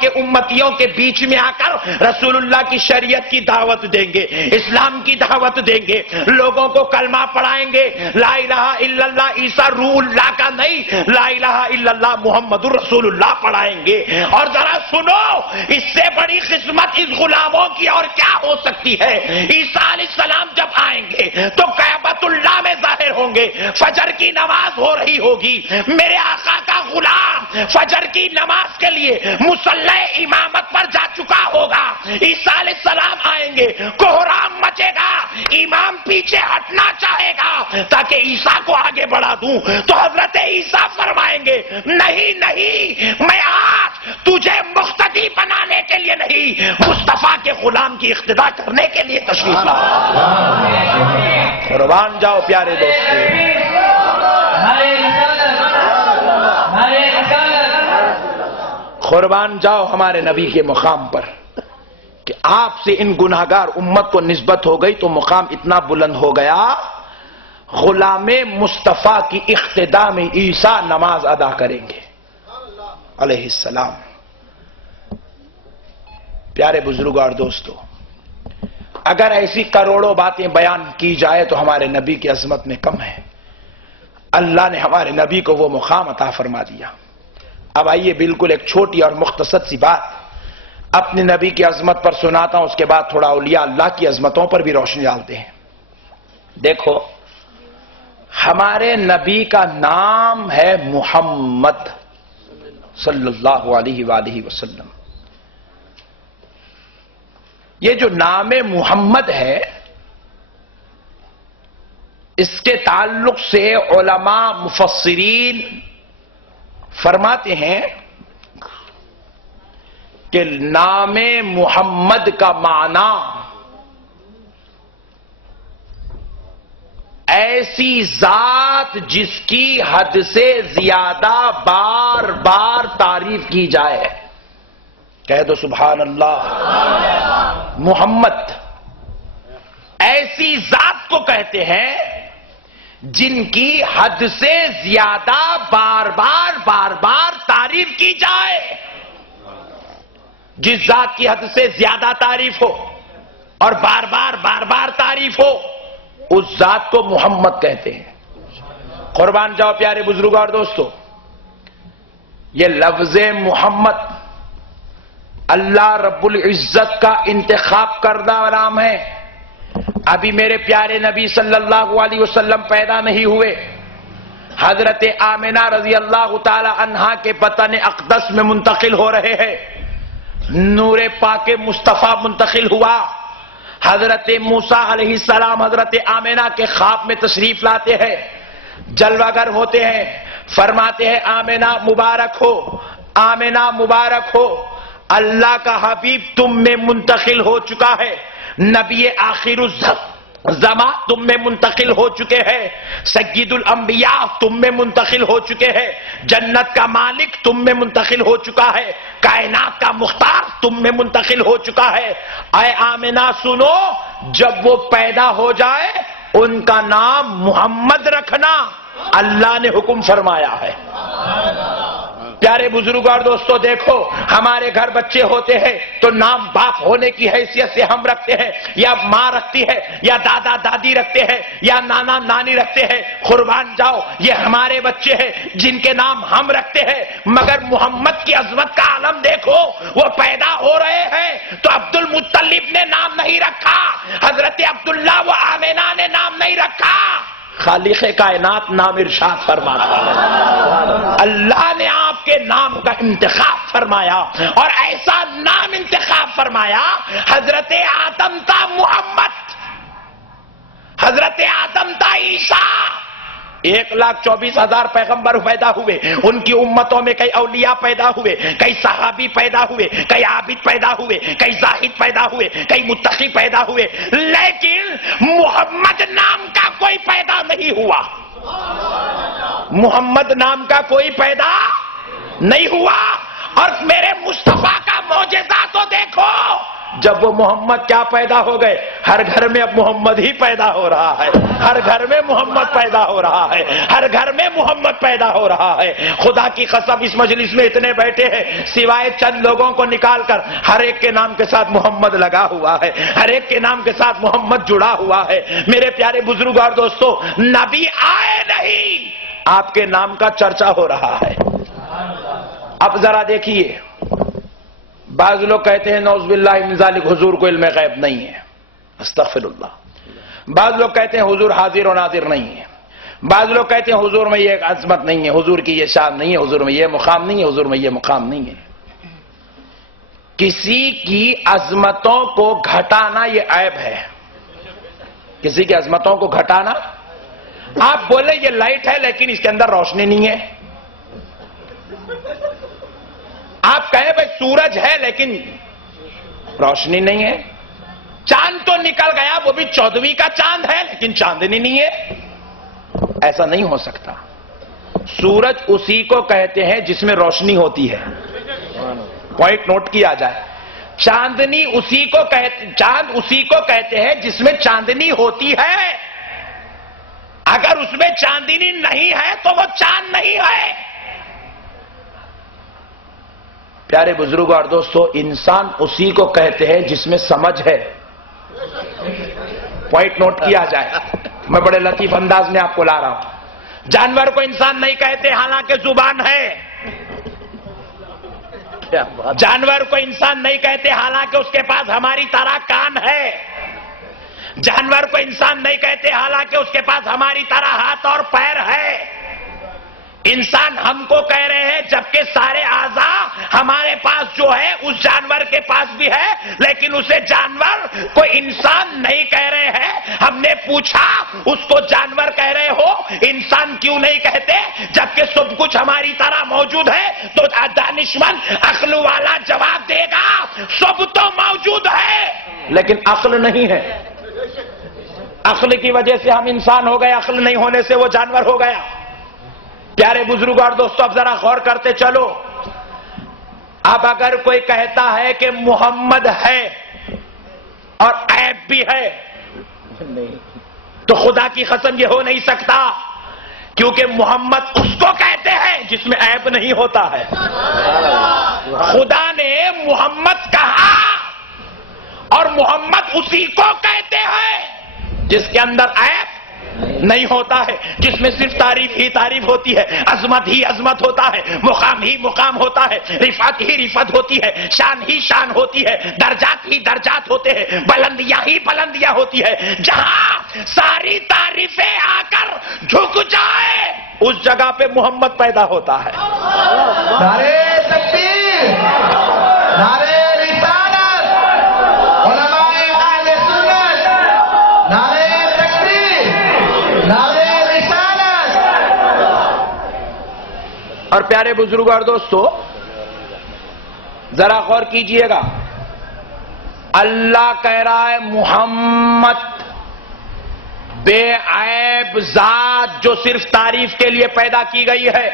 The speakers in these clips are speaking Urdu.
کے امتیوں کے بیچ میں آ کر رسول اللہ کی شریعت کی دعوت دیں گے، اسلام کی دعوت دیں گے، لوگوں کو کلمہ پڑھائیں گے، لا الہ الا اللہ عیسیٰ روح اللہ کا نہیں، لا الہ الا اللہ محمد رسول اللہ پڑھائیں گے۔ اور ذرا سنو، اس سے بڑی قسمت اس غلاموں کی اور کیا ہو سکتی ہے؟ عیسیٰ علیہ السلام جب آئیں گے تو کعبۃ اللہ میں ظاہر ہوں گے، فجر کی نماز ہو رہی ہوگی، میرے آقا کا غلام فجر کی نماز کے لیے مصلی امامت پر جا چکا ہوگا، عیسیٰ علیہ السلام آئیں گے، کوہرام مچے گا، امام پیچھے ہٹنا چاہے گا تاکہ عیسیٰ کو آگے بڑھا دوں، تو حضرت عیسیٰ فرمائیں گے نہیں نہیں، میں آج تجھے مقتدی بنانے کے لیے نہیں، مصطفیٰ کے غلام کی اقتدا کرنے کے لیے تشریف لایا۔ قربان جاؤ پیارے دوستو، قربان جاؤ ہمارے نبی کے مقام پر کہ آپ سے ان گناہگار امت کو نسبت ہو گئی تو مقام اتنا بلند ہو گیا، غلام مصطفیٰ کی اقتدا میں عیسیٰ نماز ادا کریں گے علیہ السلام۔ پیارے بزرگوں اور دوستو، اگر ایسی کروڑوں باتیں بیان کی جائے تو ہمارے نبی کی عظمت میں کم ہے۔ اللہ نے ہمارے نبی کو وہ مقام عطا فرما دیا۔ اب آئیے بالکل ایک چھوٹی اور مختصر سی بات اپنے نبی کی عظمت پر سناتا ہوں، اس کے بعد تھوڑا اولیاء اللہ کی عظمتوں پر بھی روشنی ڈالتے ہیں۔ دیکھو، ہمارے نبی کا نام ہے محمد صلی اللہ علیہ وآلہ وسلم۔ یہ جو نام محمد ہے، اس کے تعلق سے علماء مفسرین فرماتے ہیں کہ نام محمد کا معنی ایسی ذات جس کی حد سے زیادہ بار بار تعریف کی جائے۔ کہہ دو سبحان اللہ۔ محمد ایسی ذات کو کہتے ہیں جن کی حد سے زیادہ بار بار تعریف کی جائے۔ جس ذات کی حد سے زیادہ تعریف ہو اور بار بار تعریف ہو، اس ذات کو محمد کہتے ہیں۔ قربان جاؤ پیارے بزرگوں اور دوستو، یہ لفظ محمد اللہ رب العزت کا انتخاب کردہ نام ہے۔ ابھی میرے پیارے نبی صلی اللہ علیہ وسلم پیدا نہیں ہوئے، حضرت آمنہ رضی اللہ تعالی عنہا کے بطن اقدس میں منتقل ہو رہے ہیں، نور پاک مصطفیٰ منتقل ہوا، حضرت موسیٰ علیہ السلام حضرت آمنہ کے خواب میں تشریف لاتے ہیں، جلوہ گر ہوتے ہیں، فرماتے ہیں آمنہ مبارک ہو، آمنہ مبارک ہو، اللہ کا حبیب تم میں منتقل ہو چکا ہے، نبی آخر الزمان تم میں منتقل ہو چکے ہیں، سید الانبیاء تم میں منتقل ہو چکے ہیں، جنت کا مالک تم میں منتقل ہو چکا ہے، کائنات کا مختار تم میں منتقل ہو چکا ہے۔ اے آمنہ سنو، جب وہ پیدا ہو جائے ان کا نام محمد رکھنا اللہ نے حکم فرمایا ہے۔ پیارے بزرگوں اور دوستو دیکھو، ہمارے گھر بچے ہوتے ہیں تو نام باپ ہونے کی حیثیت سے ہم رکھتے ہیں، یا ماں رکھتی ہے، یا دادا دادی رکھتے ہیں، یا نانا نانی رکھتے ہیں۔ قربان جاؤ، یہ ہمارے بچے ہیں جن کے نام ہم رکھتے ہیں، مگر محمد کی عظمت کا عالم دیکھو، وہ پیدا ہو رہے ہیں تو عبد المطلب نے نام نہیں رکھا، حضرت عبداللہ و آمنہ نے نام نہیں رکھا، خالق کائنات نام ارشاد فرماتا ہے۔ اللہ نے آپ کے نام کا انتخاب فرمایا اور ایسا نام انتخاب فرمایا، حضرت آدم تا محمد، حضرت آدم تا عیسیٰ، 1,24,000 پیغمبر پیدا ہوئے، ان کی امتوں میں کئی اولیاء پیدا ہوئے، کئی صحابی پیدا ہوئے، کئی عابد پیدا ہوئے، کئی زاہد پیدا ہوئے، کئی متقی پیدا ہوئے، لیکن محمد نام کا کوئی پیدا نہیں ہوا۔ محمد نام کا کوئی پیدا نہیں ہوا۔ اور میرے مصطفیٰ کا معجزہ تو دیکھو، جب وہ محمد کیا پیدا ہو گئے، ہر گھر میں اب محمد ہی پیدا ہو رہا ہے، ہر گھر میں محمد پیدا ہو رہا ہے، ہر گھر میں محمد پیدا ہو رہا ہے۔ خدا کی قسم اس مجلس میں اتنے بیٹھے ہیں، سوائے چند لوگوں کو نکال کر ہر ایک کے نام کے ساتھ محمد لگا ہوا ہے، ہر ایک کے نام کے ساتھ محمد جڑا ہوا ہے۔ میرے پیارے بزرگ اور دوستو، نبی آئے نہیں، آپ کے نام کا چرچا ہو رہا ہے۔ اب ذرا دیکھیے، بعض لوگ کہتے ہیں نعوذ باللہ من ذالک حضور کو علم غیب نہیں ہے، استغفر اللہ۔ بعض لوگ کہتے ہیں حضور حاضر و ناظر نہیں ہے، بعض لوگ کہتے ہیں حضور میں یہ عظمت نہیں ہے، حضور کی یہ شان نہیں ہے، حضور میں یہ مقام نہیں ہے، حضور میں یہ مقام نہیں ہے۔ کسی کی عظمتوں کو گھٹانا یہ عیب ہے، کسی کی عظمتوں کو گھٹانا۔ آپ بولے یہ لائٹ ہے لیکن اس کے اندر روشنی نہیں ہے، آپ کہیں بھائی سورج ہے لیکن روشنی نہیں ہے، چاند تو نکل گیا وہ بھی 14ویں کا چاند ہے لیکن چاندنی نہیں ہے، ایسا نہیں ہو سکتا۔ سورج اسی کو کہتے ہیں جس میں روشنی ہوتی ہے، پوائنٹ نوٹ کیا جائے۔ چاندنی چاند اسی کو کہتے ہیں جس میں چاندنی ہوتی ہے، اگر اس میں چاندنی نہیں ہے تو وہ چاند نہیں ہے۔ پیارے بزرگ اور دوستو، انسان اسی کو کہتے ہیں جس میں سمجھ ہے، پوائنٹ نوٹ کیا جائے۔ میں بڑے لطیف انداز میں آپ کو لا رہا ہوں۔ جانور کو انسان نہیں کہتے حالانکہ زبان ہے، جانور کو انسان نہیں کہتے حالانکہ اس کے پاس ہماری طرح کان ہے، جانور کو انسان نہیں کہتے حالانکہ اس کے پاس ہماری طرح ہاتھ اور پیر ہے۔ انسان ہم کو کہہ رہے ہیں جبکہ سارے اعضاء ہمارے پاس جو ہے اس جانور کے پاس بھی ہے، لیکن اسے جانور کو انسان نہیں کہہ رہے ہیں۔ ہم نے پوچھا اس کو جانور کہہ رہے ہو، انسان کیوں نہیں کہتے جبکہ سب کچھ ہماری طرح موجود ہے؟ تو دانشمند عقل والا جواب دے گا سب تو موجود ہے لیکن عقل نہیں ہے۔ عقل کی وجہ سے ہم انسان ہو گئے، عقل نہیں ہونے سے وہ جانور ہو گیا۔ پیارے بزرگ اور دوستو، اب ذرا غور کرتے چلو۔ اب اگر کوئی کہتا ہے کہ محمد ہے اور عیب بھی ہے تو خدا کی قسم یہ ہو نہیں سکتا، کیونکہ محمد اس کو کہتے ہیں جس میں عیب نہیں ہوتا ہے۔ خدا نے محمد کہا اور محمد اسی کو کہتے ہیں جس کے اندر عیب نہیں ہوتا ہے، جس میں صرف تعریف ہی تعریف ہوتی ہے، عظمت ہی عظمت ہوتا ہے، مقام ہی مقام ہوتا ہے، رفعت ہی رفعت ہوتی ہے، شان ہی شان ہوتی ہے، درجات ہی درجات ہوتے ہیں، بلندیاں ہی بلندیاں ہوتی ہے۔ جہاں ساری تعریفیں آ کر جھک جائے اس جگہ پہ محمد پیدا ہوتا ہے۔ نعرے تکبیر، نعرے رسالت، علماء اہل سنت، نعرے اور پیارے بزرگ اور دوستو، ذرا غور کیجئے گا، اللہ کہہ رہا ہے محمد بے عیب ذات جو صرف تعریف کے لیے پیدا کی گئی ہے۔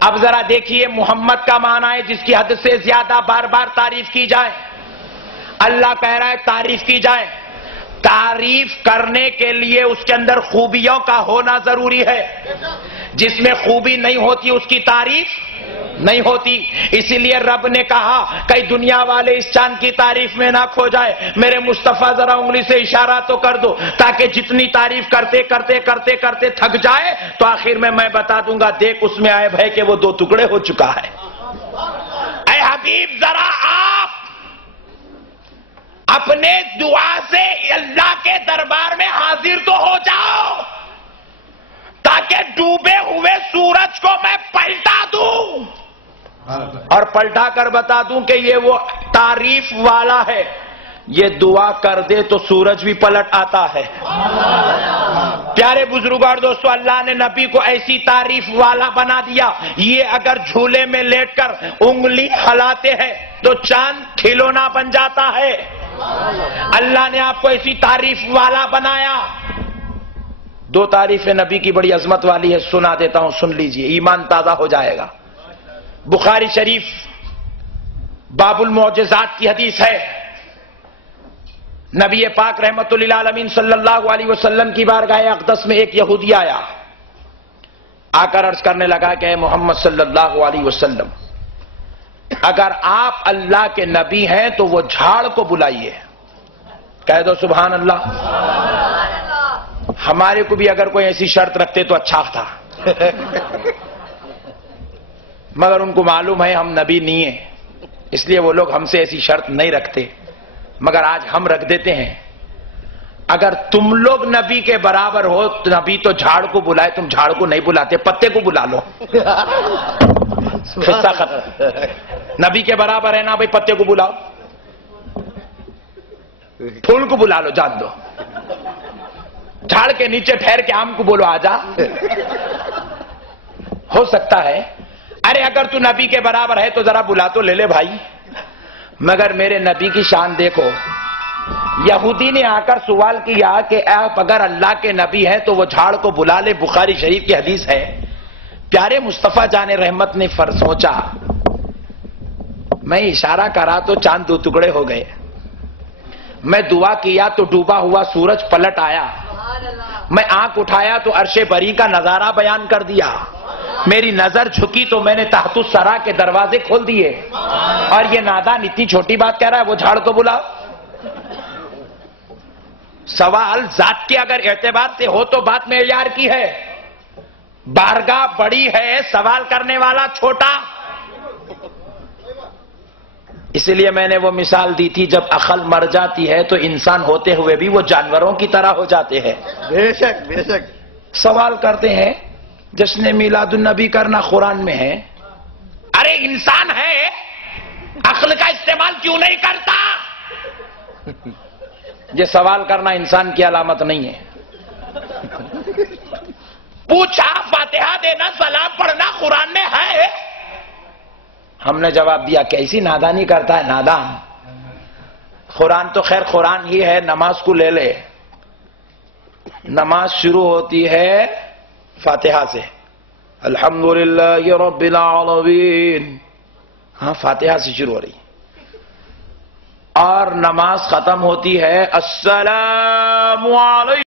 اب ذرا دیکھیے، محمد کا معنی ہے جس کی حد سے زیادہ بار بار تعریف کی جائے۔ اللہ کہہ رہا ہے تعریف کی جائے، تعریف کرنے کے لیے اس کے اندر خوبیوں کا ہونا ضروری ہے۔ جس میں خوبی نہیں ہوتی اس کی تعریف نہیں ہوتی۔ اسی لیے رب نے کہا کئی دنیا والے اس چاند کی تعریف میں نہ کھو جائے، میرے مصطفیٰ ذرا انگلی سے اشارہ تو کر دو، تاکہ جتنی تعریف کرتے کرتے کرتے کرتے تھک جائے تو آخر میں بتا دوں گا دیکھ اس میں عیب ہے کہ وہ 2 ٹکڑے ہو چکا ہے۔ اے حبیب، ذرا آپ اپنے دعا سے اللہ کے دربار میں حاضر تو ہو جاؤ، تاکہ ڈوبے ہوئے سورج کو میں پلٹا دوں اور پلٹا کر بتا دوں کہ یہ وہ تعریف والا ہے۔ یہ دعا کر دے تو سورج بھی پلٹ آتا ہے۔ پیارے بزرگ اور دوستو، اللہ نے نبی کو ایسی تعریف والا بنا دیا، یہ اگر جھولے میں لیٹ کر انگلی ہلاتے ہیں تو چاند کھلونا بن جاتا ہے۔ اللہ نے آپ کو ایسی تعریف والا بنایا۔ 2 تعریفیں نبی کی بڑی عظمت والی ہے، سنا دیتا ہوں، سن لیجئے، ایمان تازہ ہو جائے گا۔ بخاری شریف باب المعجزات کی حدیث ہے، نبی پاک رحمت للعالمین صلی اللہ علیہ وسلم کی بارگاہ اقدس میں ایک یہودی آیا، آ کر عرض کرنے لگا کہ اے محمد صلی اللہ علیہ وسلم، اگر آپ اللہ کے نبی ہیں تو وہ جھاڑ کو بلائیے۔ کہہ دو سبحان اللہ۔ ہمارے کو بھی اگر کوئی ایسی شرط رکھتے تو اچھا تھا، مگر ان کو معلوم ہے ہم نبی نہیں ہیں، اس لیے وہ لوگ ہم سے ایسی شرط نہیں رکھتے، مگر آج ہم رکھ دیتے ہیں۔ اگر تم لوگ نبی کے برابر ہو تو نبی تو جھاڑ کو بلائے، تم جھاڑ کو نہیں بلاتے، پتے کو بلا لو۔ قصہ ختم۔ نبی کے برابر ہے نا بھائی، پتے کو بلاؤ، پھول کو بلا لو، جان دو، جھاڑ کے نیچے ٹھہر کے آم کو بولو آجا، ہو سکتا ہے۔ ارے اگر تو نبی کے برابر ہے تو ذرا بلا تو لے لے بھائی۔ مگر میرے نبی کی شان دیکھو، یہودی نے آ کر سوال کیا کہ آپ اگر اللہ کے نبی ہیں تو وہ جھاڑ کو بلا لے، بخاری شریف کی حدیث ہے۔ پیارے مصطفیٰ جان رحمت نے سوچا، میں اشارہ کرا تو چاند دو ٹکڑے ہو گئے، میں دعا کیا تو ڈوبا ہوا سورج پلٹ آیا، میں آنکھ اٹھایا تو عرش بری کا نظارہ بیان کر دیا، میری نظر جھکی تو میں نے تحت الثری کے دروازے کھول دیے، اور یہ نادان اتنی چھوٹی بات کہہ رہا ہے وہ جھاڑ کو بلاؤ۔ سوال ذات کے اگر اعتبار سے ہو تو بات معیار کی ہے، بارگاہ بڑی ہے، سوال کرنے والا چھوٹا۔ اس لیے میں نے وہ مثال دی تھی، جب عقل مر جاتی ہے تو انسان ہوتے ہوئے بھی وہ جانوروں کی طرح ہو جاتے ہیں۔ بے شک بے شک۔ سوال کرتے ہیں جشن میلاد النبی کرنا قرآن میں ہے، ارے انسان ہے، عقل کا استعمال کیوں نہیں کرتا؟ یہ سوال کرنا انسان کی علامت نہیں ہے۔ پوچھا فاتحہ دینا، سلام پڑھنا قرآن میں ہے؟ ہم نے جواب دیا کیسی نادانی کرتا ہے نادان، قرآن تو خیر قرآن ہی ہے، نماز کو لے لے، نماز شروع ہوتی ہے فاتحہ سے، الحمدللہ رب العالمین، ہاں فاتحہ سے شروع ہو رہی، اور نماز ختم ہوتی ہے السلام علیکم